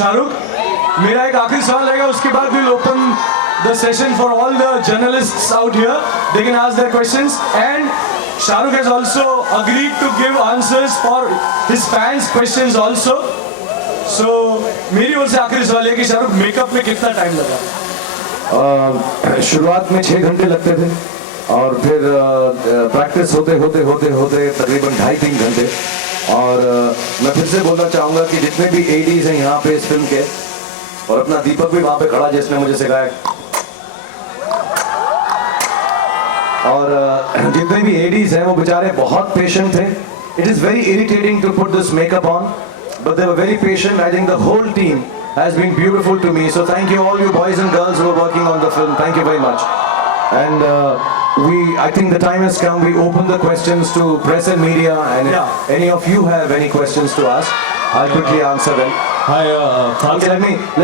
शाहरुख, मेरा एक आखिरी सवाल रहेगा, उसके बाद we'll open the session for all the journalists out here. They can ask their questions, and Shahrukh has also agreed to give answers for his fans' questions also. So मेरी ओर से आखिरी सवाल है कि शाहरुख मेकअप में कितना टाइम लगा? शुरुआत में 6 घंटे लगते थे और फिर प्रैक्टिस होते होते होते होते तकरीबन 2.5-3 घंटे। और मैं फिर से बोलना चाहूँगा कि जितने भी एडीज हैं यहाँ पे इस फिल्म के, और अपना दीपक भी वहाँ पे खड़ा जिसने मुझे सिखाया, और जितने भी एडीज हैं वो बेचारे बहुत पेशेंट थे। It is very irritating to put this makeup on, but they were very patient. I think the whole team has been beautiful to me. So thank you all you boys and girls who are working on the film. Thank you very much. And I think the time has come. We open the questions to press and media. And if any of you have any questions to ask, I'll quickly answer them. Hi, Okay,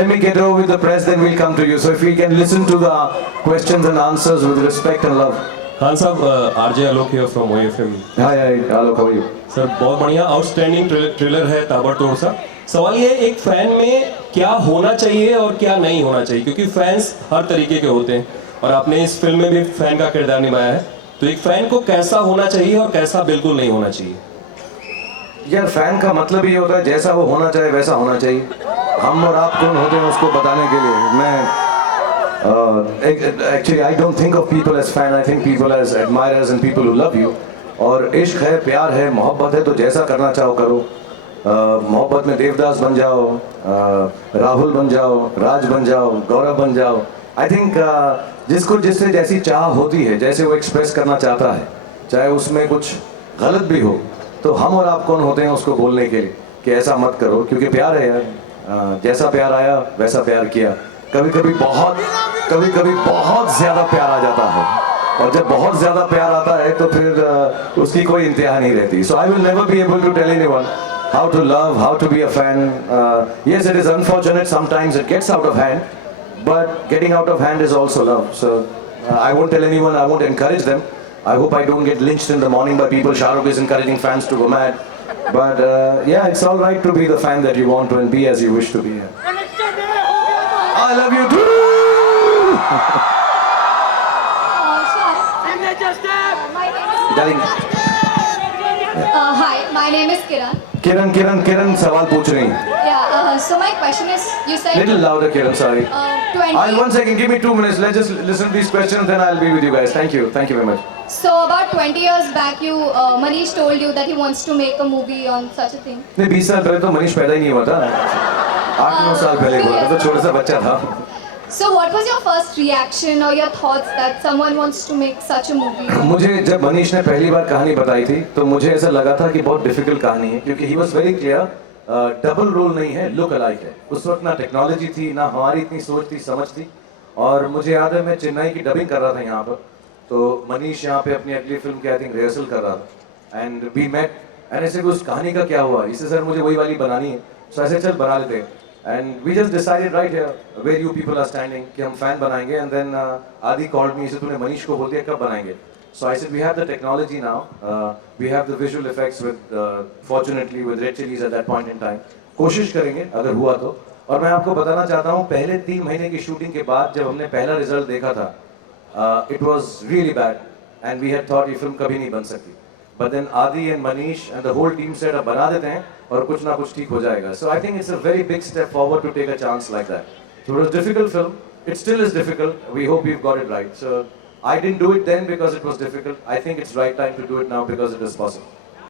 let me get over with the press, then we'll come to you. So if we can listen to the questions and answers with respect and love. Khan साहब, RJ Alok here from OFM। Hi, hello, how are you? Sir बहुत बढ़िया, outstanding trailer है, ताबड़तोड़ सा। सवाल ये, एक fan में क्या होना चाहिए और क्या नहीं होना चाहिए, क्योंकि फैंस हर तरीके के होते हैं और आपने इस फिल्म में भी फैन का किरदार निभाया है, तो एक फैन को कैसा होना चाहिए और कैसा बिल्कुल नहीं होना चाहिए? यार फैन का मतलब ये होता है जैसा वो होना चाहे वैसा होना चाहिए। हम और आप कौन होते हैं उसको बताने के लिए? मैं actually I don't think of people as fan, I think people as admirers and people who love you. और इश्क है, प्यार है, मोहब्बत है, तो जैसा करना चाहो करो। मोहब्बत में देवदास बन जाओ, राहुल बन जाओ, राज बन जाओ, गौरव बन जाओ। आई थिंक जिसको जिससे जैसी चाह होती है, जैसे वो एक्सप्रेस करना चाहता है, चाहे उसमें कुछ गलत भी हो, तो हम और आप कौन होते हैं उसको बोलने के लिए कि ऐसा मत करो, क्योंकि प्यार है यार। जैसा प्यार आया वैसा प्यार किया। कभी कभी बहुत ज़्यादा प्यार आ जाता है, और जब बहुत ज़्यादा प्यार आता है तो फिर उसकी कोई इंतहा नहीं रहती। So I will never be able to tell anyone how to love, how to be a fan. Yes, it is unfortunate sometimes it gets out of hand, but getting out of hand is also love. So I won't tell anyone, I won't encourage them. I hope I don't get lynched in the morning by people. Shahrukh is encouraging fans to go mad, but yeah, it's all right to be the fan that you want to and be as you wish to be. I love you too. Darling. Hi, my name is Kiran. Kiran सवाल पूछ रही हैं। Yeah, so my question is, you said... Little louder, Kiran, sorry. 20... One second, give me 2 minutes. Let's just listen to these questions, then I'll be with you guys. Thank you very much. So about 20 years back, Manish told you that he wants to make a movie on such a thing. नहीं, 20 साल पहले तो मनीष पैदा ही नहीं हुआ था। 8-9 साल पहले हुआ था, तो छोटा सा बच्चा था। So what was your first reaction or your thoughts that someone wants to make such a movie? मुझे जब मनीष ने पहली बार कहानी बताई थी तो मुझे ऐसा लगा था कि बहुत डिफिकल्ट कहानी है, क्योंकि he was very clear, double role नहीं है, लुक अलाइक है। उस वक्त ना टेक्नोलॉजी थी, ना हमारी इतनी सोच थी, समझ थी। और मुझे याद है मैं चेन्नई की डबिंग कर रहा था यहाँ पर, तो मनीष यहाँ पे अपनी अगली फिल्म की आई थिंक रिहर्सल कर रहा था, एंड वी मेट, एंड ऐसे उस कहानी का क्या हुआ, इससे सर मुझे वही वाली बनानी है, सो ऐसे चल बना लेते हैं। And we just decided right here where you people are standing कि हम fan बनाएंगे, and then Adi called me, इसे तूने मनीष को बोल दिया कब बनाएंगे? So I said we have the technology now, we have the visual effects with fortunately with Red Chillies at that point in time. कोशिश करेंगे अगर हुआ तो। और मैं आपको बताना चाहता हूँ, पहले 3 महीने की शूटिंग के बाद जब हमने पहला रिजल्ट देखा था, it was really bad and we had thought ये फिल्म कभी नहीं बन सकती। But then Adi and Manish and the whole team said अब बना देते हैं और कुछ ना कुछ ठीक हो जाएगा। So I think it's a very big step forward to take a chance like that. So it was a difficult film. It still is difficult. We hope we've got it right. So I didn't do it then because it was difficult. I think it's right time to do it now because it is possible.